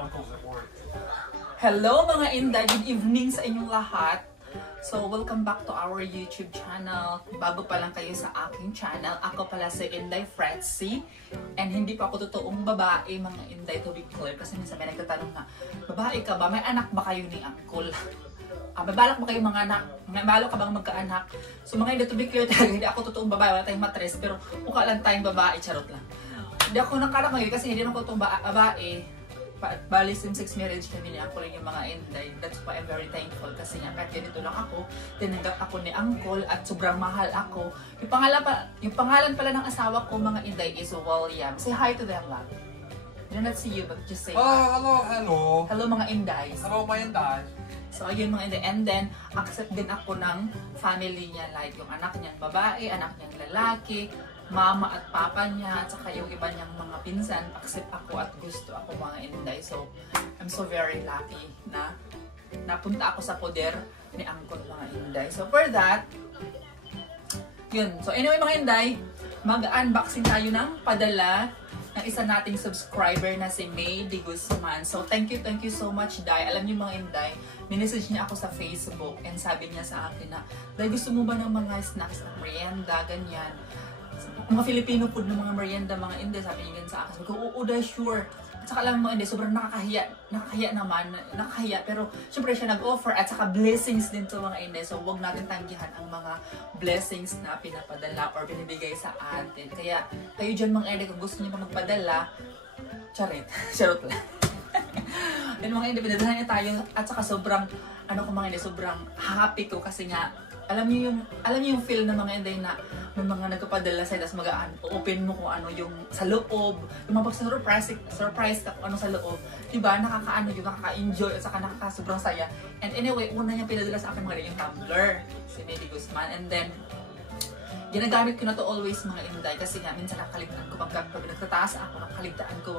uncles at work. Hello mga Inday, good evening sa inyong lahat. So, welcome back to our YouTube channel. Bago pa lang kayo sa aking channel, ako pala si Inday Fretzy. And hindi pa ako totoong babae, mga Inday, to be clear. Kasi minsan may nagtatanong na, babae ka ba? May anak ba kayo ni Uncle? May balak ba kayo mga anak? May balak ka bang magkaanak? So mga Inday, to be clear talaga, hindi ako totoong babae, wala tayong matres. Pero mukha lang tayong babae, charot lang. Hindi ako nakanak ngayon kasi hindi naman ko totoong babae. Bali, since 6 marriage kami ni Uncle yung mga Inday. That's why I'm very thankful kasi nga kahit ganito lang ako, tinanggap ako ni Uncle at sobrang mahal ako. Yung pangalan pala ng asawa ko mga Inday is William. Say hi to them lang. They do not see you but just say hi. Hello. Hello mga Inday. Hello, my Inday. So ayun mga Inday. And then, accept din ako ng family niya. Like yung anak niyang babae, anak niyang lalaki, mama at papa niya, at saka yung iba niyang mga pinsan, accept ako at gusto ako mga Inday. So, I'm so very lucky na napunta ako sa poder ni Uncle mga Inday. So, for that, yun. So, anyway mga Inday, mag-unboxing tayo ng padala ng isa nating subscriber na si May de Guzman. So, thank you so much, Day. Alam niyo mga Inday, minessage niya ako sa Facebook and sabi niya sa akin na, Day, gusto mo ba ng mga snacks na merienda, ganyan? Mga Filipino food ng mga merienda, mga Inday, sabi niya ganyan sa akin. Sabi ko, oo, Day, sure. At saka alam mo, Inday, sobrang nakakahiya naman, pero syempre siya nag-offer at saka blessings din to mga Inday. So, huwag natin tanggihan ang mga blessings na pinapadala or binibigay sa atin. Kaya, kayo dyan mga Inday, kung gusto niyo pa magpadala, charot lang. Yan mga Inday, pinadala niya tayo at saka sobrang, mga Inday, sobrang happy ko kasi nga, alam niyo yung feel ng mga Inday na may mga nagpapadala sa'yo, tapos mag-open mo kung ano yung sa loob, yung surprise ka kung ano sa loob, diba? Nakaka-enjoy at saka sobrang saya. And anyway, una niyang pinadala sa akin mga yung tumbler, si May de Guzman. And then, ginagamit ko na to always mga Inday kasi nga minsan nakaligtaan ko pag nagtataas ako, nakaligtaan ko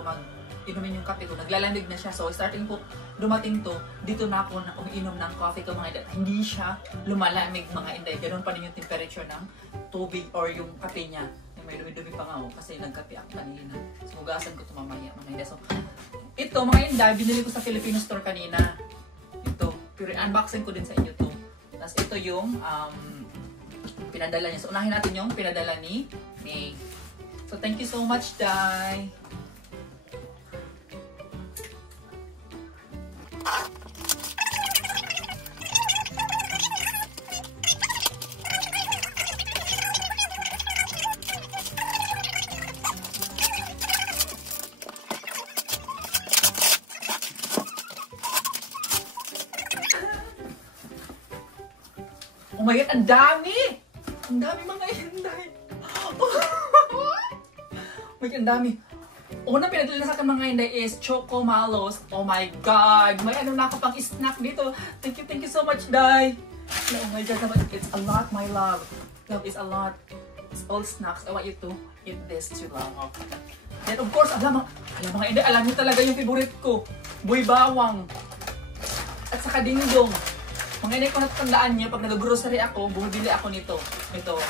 inumin yung kape ko, naglalamig na siya. So, starting po, dumating to, dito na ako na umiinom ng coffee ko mga Inday. Hindi siya lumalamig mga Inday. Ganun pa rin yung temperature ng tubig or yung kape niya. May dumi-dumi pa nga kasi nagkape ako kanina. So, hugasan ko ito mamaya mga Inday. So, ito mga Inday, binili ko sa Filipino store kanina. Ito, pero unboxing ko din sa inyo to. Tapos ito yung pinadala niya. So, unahin natin yung pinadala ni May. So, thank you so much, Day. Oh my God, ang dami! Ang dami mga Inday! Oh my God, ang dami! Unang pinadala sa akin mga Inday is Choco Malos. Oh my God! May na ako pang snack dito. Thank you so much, Day! Oh my God, it's a lot, my love. Love is a lot. It's all snacks. I want you to eat this too, love. Then of course, alam mga Inday, alam niyo talaga yung favorite ko. Buy bawang. At saka dingdong. Mga Inday, kung natandaan niyo, pag nag-grocery ako, bumibili ako nito. Ito.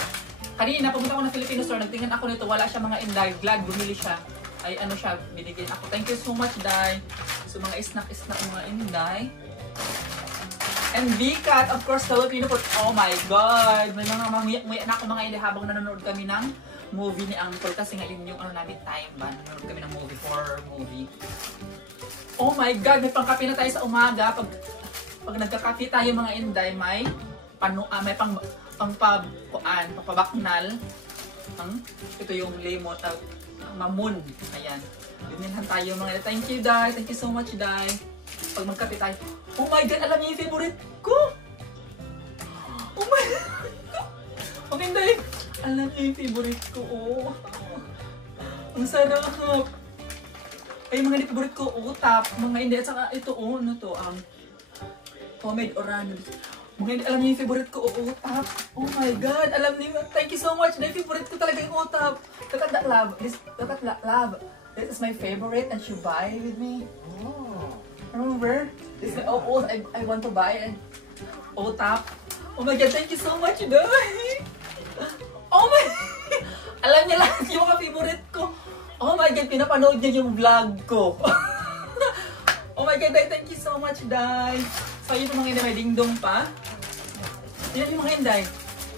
Kanina, pumunta ako ng Filipino store, nagtingin ako nito, wala siya mga Inday. Glad, bumili siya. Ay, siya, binigyan ako. Thank you so much, Day. So, mga snack mga Inday. And V-Cat, of course, Filipino food. Oh my God! May mga muya na ako mga Inday habang nanonood kami ng movie ni Uncle. Kasi ngayon yung namin time ba, nanonood kami ng horror movie. Oh my God! May pangkape na tayo sa umaga. Pag nagkakape tayo mga Inday, may pagpabaknal. Ito yung lemon, mamun. Ayan. Binilhan tayo mga Inday. Thank you, Day. Thank you so much, Day. Pag magkape tayo, oh my God, alam niyo yung favorite ko. Oh my God. Mga Inday, alam niyo yung favorite ko. Oh. Ang sarap. Ay, mga favorite ko, utap. Mga Inday, at saka ito, homemade orano. Mga Inday, alam niyo yung favorite ko, utap. Oh my God, alam niyo. Thank you so much. Dahil favorite ko talaga yung utap. Look at that, love. Look at that, love. This is my favorite and you buy with me. Oh. Remember? This is I want to buy an utap. Oh my God, thank you so much, Day. Oh my alam niya lahat yung mga favorite ko. Oh my God, pinapanood niya yung vlog ko. my God, Day, thank you so much, Day. So, yun yung mga Inday, may dingdong pa. Yan yung mga Inday.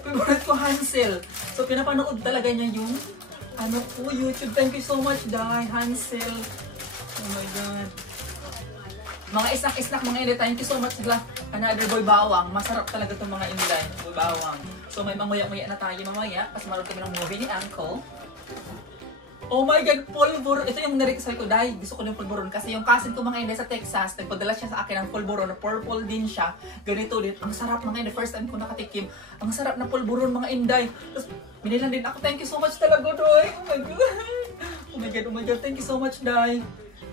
Favorite ko, Hansel. So, pinapanood talaga niya yung ano po, YouTube. Thank you so much, Day, Hansel. Oh my God. Mga isnak-isnak mga Inday, thank you so much sila. Another boy bawang. Masarap talaga itong mga Inday, boy bawang. So may manguya-nguya na tayo mamaya kasi maroon kami ng movie ni Uncle. Oh my God, pulburon. Ito yung narequest ko, Day. Gusto ko yung pulburon kasi yung cousin ko mga Inday sa Texas, nagpadala siya sa akin ng pulburon na purple din siya. Ganito din. Ang sarap mga Inday. First time ko nakatikim. Ang sarap na pulburon mga Inday. Tapos binilan din ako. Thank you so much talaga, Day. Oh my God. Oh my God, oh my God. Thank you so much, Day.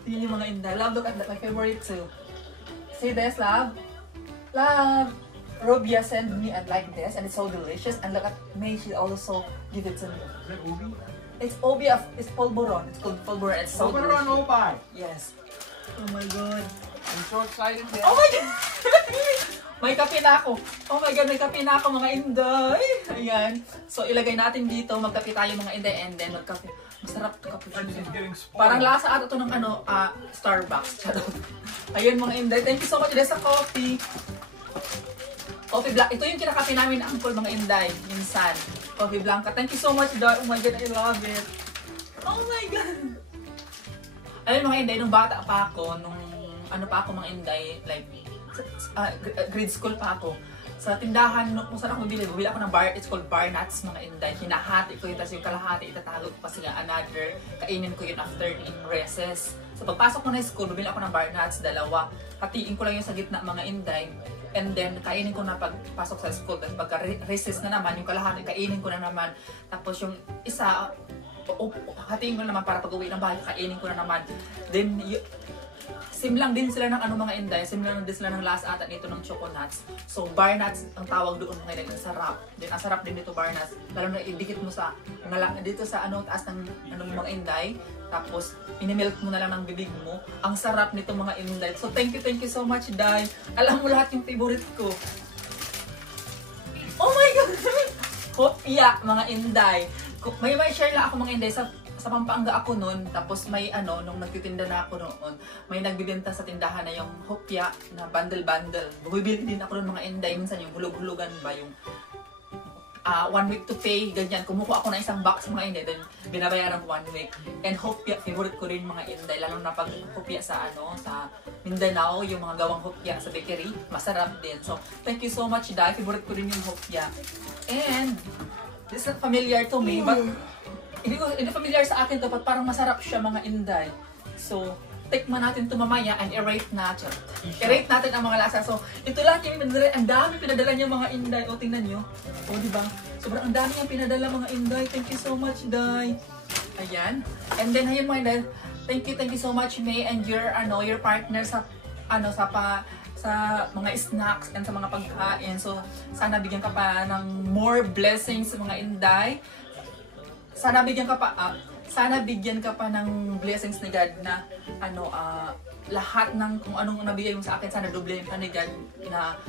Yun yung mga Inday. Love, look at that. My favorite too. See this, love? Love! Robia sent me and like this, and it's so delicious. And look at me, she also give it to me. Is that ubi? It's obia, it's polvoron. It's called polvoron. It's so Polvoron delicious. Obi. Yes. Oh my God. I'm so excited. Man. Oh my God! May kape na ako. Oh my God, may kape na ako mga Inday. Ayan. So, ilagay natin dito. Magkape tayo mga Inday and then magkape. Masarap ito kape. It's getting spoiled. Parang lasa ata ito ng ano, Starbucks. Ayun mga Inday. Thank you so much sa coffee. Coffee Black. Ito yung kinakape namin ng Uncle mga Inday. Minsan. Coffee Blanca. Thank you so much, Dad. Oh my God, I love it. Oh my God. Ayun mga Inday, nung bata pa ako, nung ano pa ako mga Inday, like, grade school pa ako. Sa tindahan, kung saan ako bumili ako ng bar, it's called bar nuts, mga Inday. Hinahati ko yun, tapos yung kalahati, itatalo ko kasi nga another, kainin ko yun after in recess. So pagpasok ko na school, bumili ako ng bar nuts, dalawa. Hatiin ko lang yung sa gitna, mga Inday. And then, kainin ko na pagpasok sa school. Tapos pagka recess na naman, yung kalahati, kainin ko na naman. Tapos yung isa, hatiin ko na naman para pag-uwi ng bahay, kainin ko na naman. Then, sim lang din sila ng ano mga Inday, sim lang din sila ng last ata nito ng choco nuts. So bar nuts ang tawag doon mga Inday, ang sarap. Then ang sarap din dito bar nuts. Lalo na idikit mo sa dito sa ano taas ng ano mga Inday. Tapos inimilk mo na lang ng bibig mo. Ang sarap nito mga Inday. So thank you so much, Day. Alam mo lahat yung favorite ko. Oh my God! Hopya mga Inday. May share lang ako mga Inday sa Pampanga ako noon, tapos may ano, nung nagtitinda na ako noon, may nagbibenta sa tindahan na yung hopya na bundle-bundle. Bumibili din ako ng mga Inday, minsan yung hulog-hulugan ba, yung 1 week to pay, ganyan. Kumuha ako ng isang box mga Inday, then binabayaran ko 1 week. And hopya, favorite ko rin mga Inday, lalo na pag hopya sa ano, sa Mindanao, yung mga gawang hopya sa bakery, masarap din. So, thank you so much, Day. Favorite ko rin yung hopya. And, this is familiar to me, but hindi familiar sa akin to, but parang masarap siya mga Inday. So, tikman natin ito mamaya and i-rate natin. I-rate natin ang mga lasa. So, ito lang yung pinadala. Ang dami pinadala niya mga Inday. O, tingnan nyo. O, diba? Sobrang ang dami niyang pinadala mga Inday. Thank you so much, Day. Ayan. And then, ayan mga Inday. Thank you so much, May, and your partner sa mga snacks and sa mga pagkain. So, sana bigyan ka pa ng more blessings sa mga Inday. Sana bigyan ka pa ng blessings ni God na lahat ng kung anong nabigay mo sa akin, sana doblehin ka ni God na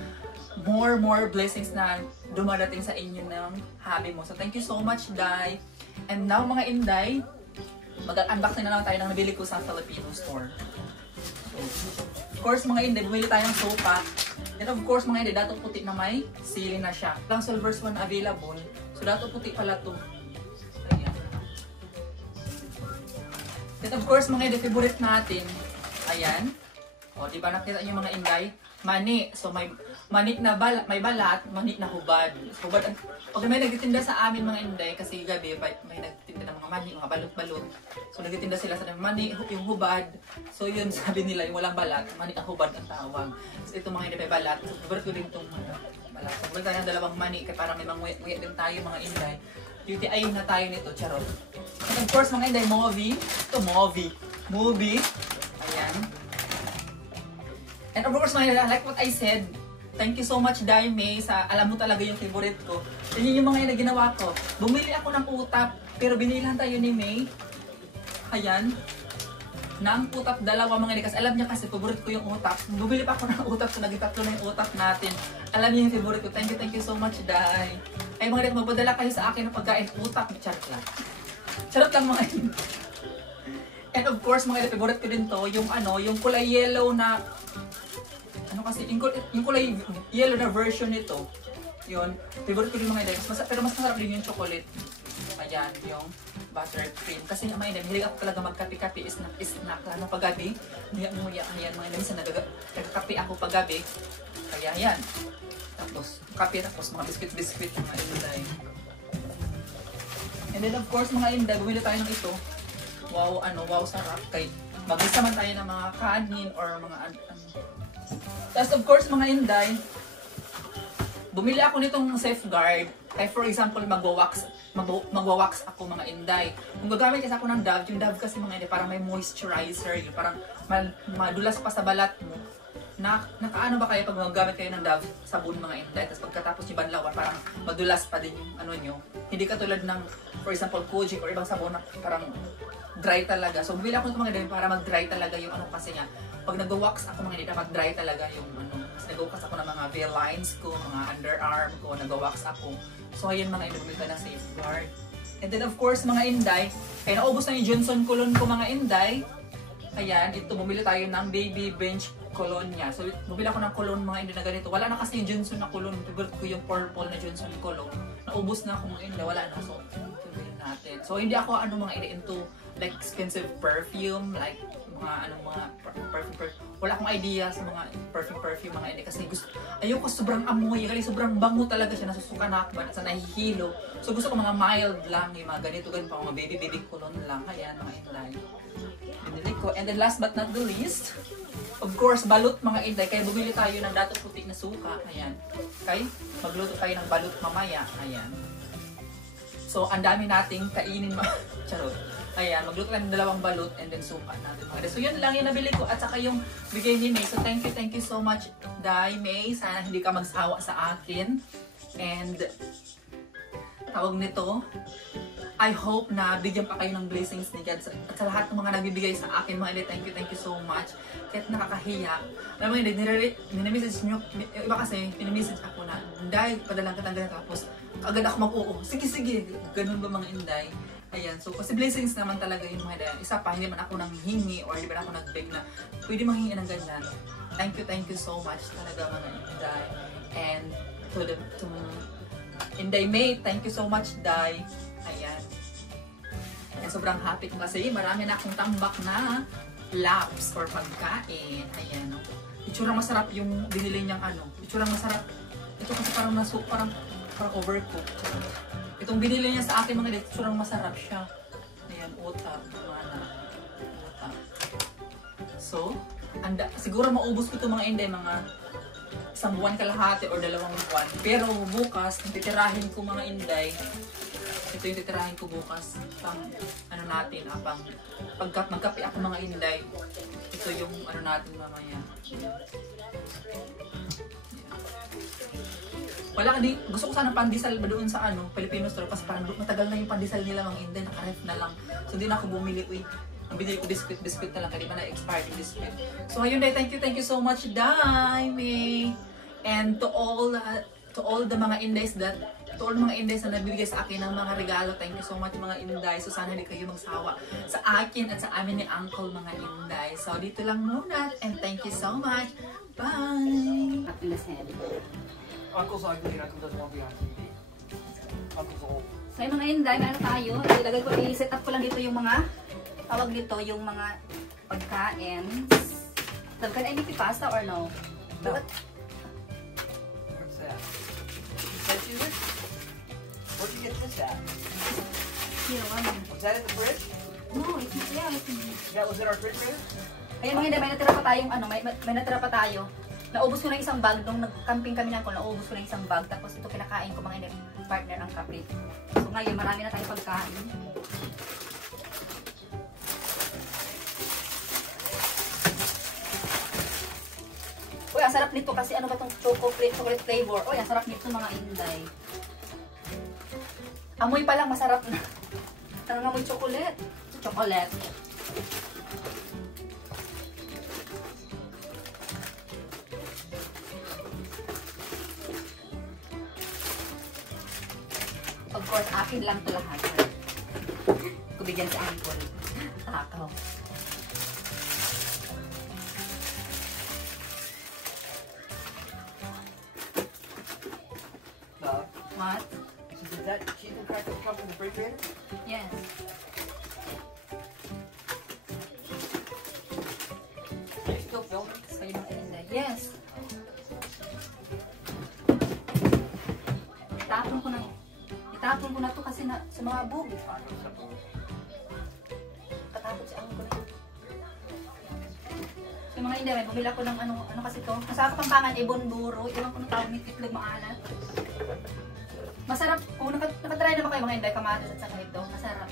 more blessings na dumadating sa inyo ng hobby mo. So thank you so much, Day. And now mga Inday, mag-unboxing na lang tayo ng nabili ko sa Filipino store. So, of course mga Inday, bumili tayo ng sofa. And of course mga Inday, dato puti na may sili na siya. Lang silver's one available. So dato puti pala to. Then of course mga Inday, favorite natin, ayan. O, di ba nakita niyo mga Inday? Mani. So may mani na may balat, mani na hubad. Hubad. Pag may nagtitinda sa amin mga Inday, kasi gabi may nagtitinda ng mga mani, mga balot-balot. So nagtitinda sila sa mani, yung hubad. So yun sabi nila, yung walang balat, mani na hubad ang tawag. So ito mga Inday may balat. So favorite ko din itong balat. So favorite tayo ng dalawang mani, kaya parang may manguya din tayo mga Inday. UTI na tayo nito, charot. And of course, mga Inday, movie. Ito, movie. Ayan. And of course, mga Inday, like what I said, thank you so much, Day May, sa alam mo talaga yung favorite ko. Yan yung mga Inday ginawa ko. Bumili ako ng utap, pero binilihan tayo ni May. Ayan. Ng utap, dalawa mga Inday. Kasi alam niya kasi, favorite ko yung utap. Bumili pa ako ng utap, so naging-tatlo na yung utap natin. Alam niya yung favorite ko. Thank you so much, Day. Ay mga Inday, magpadala kayo sa akin ng pagkain utap. Charot lang. Charot lang mga Inday. And of course, mga Inday, favorite ko din to, yung ano, yung kulay yellow na, ano kasi, yung kulay yellow na version nito. Yun, favorite ko din mga Inday, pero mas masarap din yung chocolate. Ayan, yung buttercream. Kasi mga Inday, mahilig ako talaga magkape-kape, snack, ano, paggabi. Ayan, mga Inday, minsan nagkakape ako paggabi. Kaya yan. Tapos, kape, tapos mga biscuit mga Inday. And then of course, mga Inday, bumili tayo ng ito. Wow, ano, wow, sarap. Kay mag-isa man tayo ng mga kanin or mga ano. Tapos of course, mga Inday, bumili ako nitong safeguard. Kaya for example, magwa-wax ako mga Inday. Kung gagamit kasi ako ng Dove, yung Dove kasi mga Inday, parang may moisturizer, yung parang madulas pa sa balat mo. Nakaano ba kayo pag magagamit kayo ng Dove sabon mga Inday, tapos pagkatapos yung banlawan, parang madulas pa din yung ano nyo. Hindi katulad ng, for example, Kojic or ibang sabon na parang dry talaga. So, bumili ako nito mga Inday para mag-dry talaga yung ano kasi nga. Pag nag-wax ako mga Inday, mag-dry talaga yung ano. Kasi nag-wax ako ng mga V-lines ko, mga underarm ko, nag-wax ako. So, ayun mga Inday, bumili ka ng safeguard. And then of course mga Inday, kaya naubos na yung Johnson Cologne ko mga Inday. Ayan, ito bumili tayo ng Baby Bench Cologne niya. So, bumili ako ng cologne mga Inday na ganito. Wala na kasi yung Johnson na cologne. Favorite ko yung purple na Johnson Cologne. Naubos na ako mga Inday, wala na. So, tuloy natin. So, hindi ako ano mga Inday into like expensive perfume, like mga ano mga perfume. Wala akong idea sa mga perfume mga Inday kasi gusto ayoko sobrang amoy, kasi sobrang bango talaga siya, nasusuka na ako sa nahihilo. So gusto ko mga mild lang, yung mga ganito pa mga baby cologne lang. Ayan mga Inday. Binili ko. And then last but not the least, of course, balut mga Inday. Kaya bumili tayo ng dato puti na suka. Ayan. Okay? Magluto tayo ng balut mamaya. Ayan. So, ang dami nating kainin mga charot. Ayan, magluto tayo ng 2 balut and then suka natin mga Inday. So, yun lang yung nabili ko at saka yung bigay ni May. So, thank you so much, Day May. Sana hindi ka magsawa sa akin. And, tawag nito, I hope na bigyan pa kayo ng blessings ni God at sa lahat ng mga nagbibigay sa akin mga Inday. Thank you so much. Kahit nakakahiya. Alam mo yun, nire-message nyo, iba kasi, pinamessage ako na, Inday, padalang ka ganun tapos, agad ako mag-oo. Sige, ganun ba mga Inday? Ayan, so kasi blessings naman talaga yung mga Inday. Isa pa, hindi man ako nang hingi or hindi man ako nag-beg na pwede manghingi ng ganyan. Thank you so much talaga mga Inday. And to Inday May, thank you so much, Day. Ayan. And sobrang happy ko kasi marami na akong tambak na laps or pagkain. Ayan. Itsurang masarap yung binili niyang ano. Itsurang masarap. Ito kasi parang overcooked. Itong binili niya sa akin mga itsurang masarap siya. Ayan, utak. Utak. So, siguro maubos ko ito mga Inday, mga 1 buwan kalahati or 2 buwan. Pero bukas, titirahin ko mga Inday. Ito yung titirahin ko bukas. Pang ano natin, pag magkape ako mga Inday. Ito yung ano natin mamaya. Wala hindi gusto ko sana pandesal ba doon sa ano, Filipino store kasi parang matagal na yung pandesal nila mga Inday, naka-ref na lang. So hindi na ako bumili. Ang binili ko biscuit na lang, kasi pa na-expired yung biscuit. So ayun Day, thank you so much, Day May. And to all the mga Indays na nabibigay sa akin ng mga regalo, thank you so much mga Inday. So sana hindi kayo magsawa sa akin at sa amin ni Uncle mga Inday. So dito lang muna and thank you so much. Bye! Uncle's ugly and Uncle doesn't want to be on TV. Uncle's old. So yung mga Inday, ano tayo? I-set up ko lang dito yung mga tawag dito, yung mga pagkain. Can I make the pasta or no? No. What's that? You sent you this? Where'd you get this at? Here, one. Was that in the fridge? No, it's not there. That was in our refrigerator? Ayan mga Inday, may natira pa tayong ano, may natira pa tayo. Naubos ko na isang bag nung nag-camping kami na ako, naubos ko na isang bag. Tapos ito kinakain ko mga Inday, partner ang kapit. So ngayon, marami na tayong pagkain. Uy, ang sarap nito kasi ano ba itong chocolate flavor. Uy, ang sarap nito mga Inday. Amoy pa lang masarap na. Nangangamoy chocolate. Chocolate. Of course, akin lang ito lahat. Kubigyan si Uncle. Takaw. What? So did that cheese and crackers come from the refrigerator? Yes. Are you still filming? So yun ang Inday. Yes. Itapon ko na to kasi na sumabog. Katapos si Angko na yun. So mga Inday, may bumili ako ng ano kasi to. Masarap Kapampangan, ibon buro. Iwan ko ng tawag may itlog maalat. Masarap. Kung nakatry naman kayo mga Inday, kamatis at saka ito. Masarap.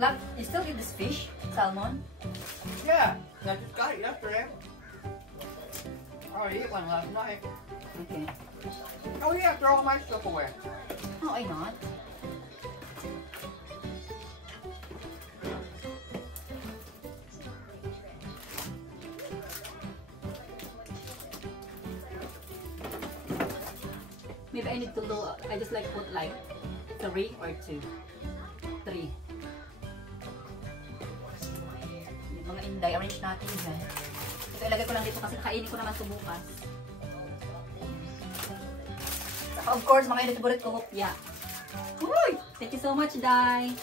Love, you still eat this fish? Salmon? Yeah, I just got it yesterday. I already ate one last night. Okay. Oh yeah, throw all my stuff away. No, why not? Maybe I need to do, I just like put like 3 or 2. 3. Yung mga Inday, arrange natin dyan. Ito ilagay ko lang dito kasi kainin ko naman ito bukas. Saka of course, mga Inday, favorite ko, hopya. Uy! Thank you so much, Day!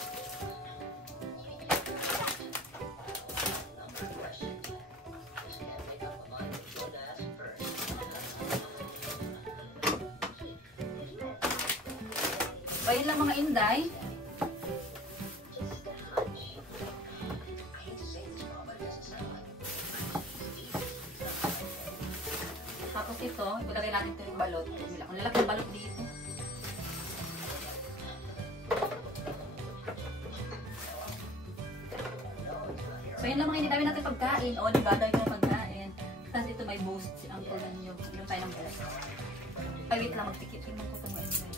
Ayun lang mga Inday. Tapos ito, ilagay natin ito yung balot. Ang lalaki ng balot dito. So yun lang mga Inday, dami natin pagkain. O, diba? Dami natin pagkain. Tapos ito may boost si Uncle Nanyo. Inom tayo ng boost. Ay, wait lang. Magtikit yung mga ko mga Inday.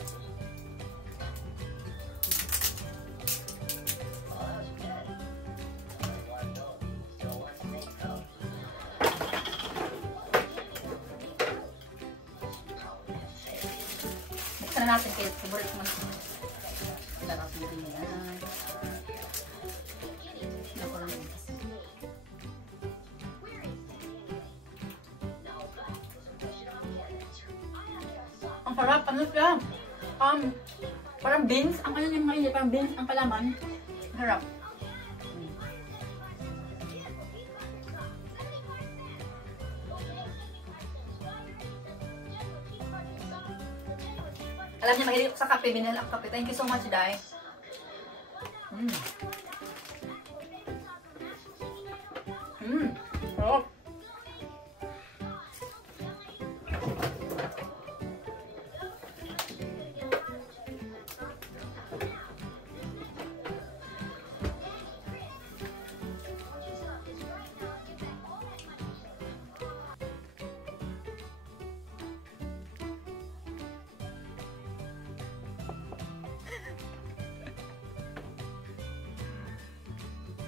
Buksan na natin kayo. Favorite naman ito. Sarap nito yan. Ako lang yun kasi. Ang sarap. Ano siya? Parang beans. Ang ano yung ngayon. Parang beans ang palaman. Harap. Alam niya, mahilig ako sa kape. Binil ako kape. Thank you so much, Day. Sarap.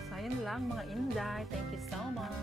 So, ayun lang mga Inday. Thank you so much.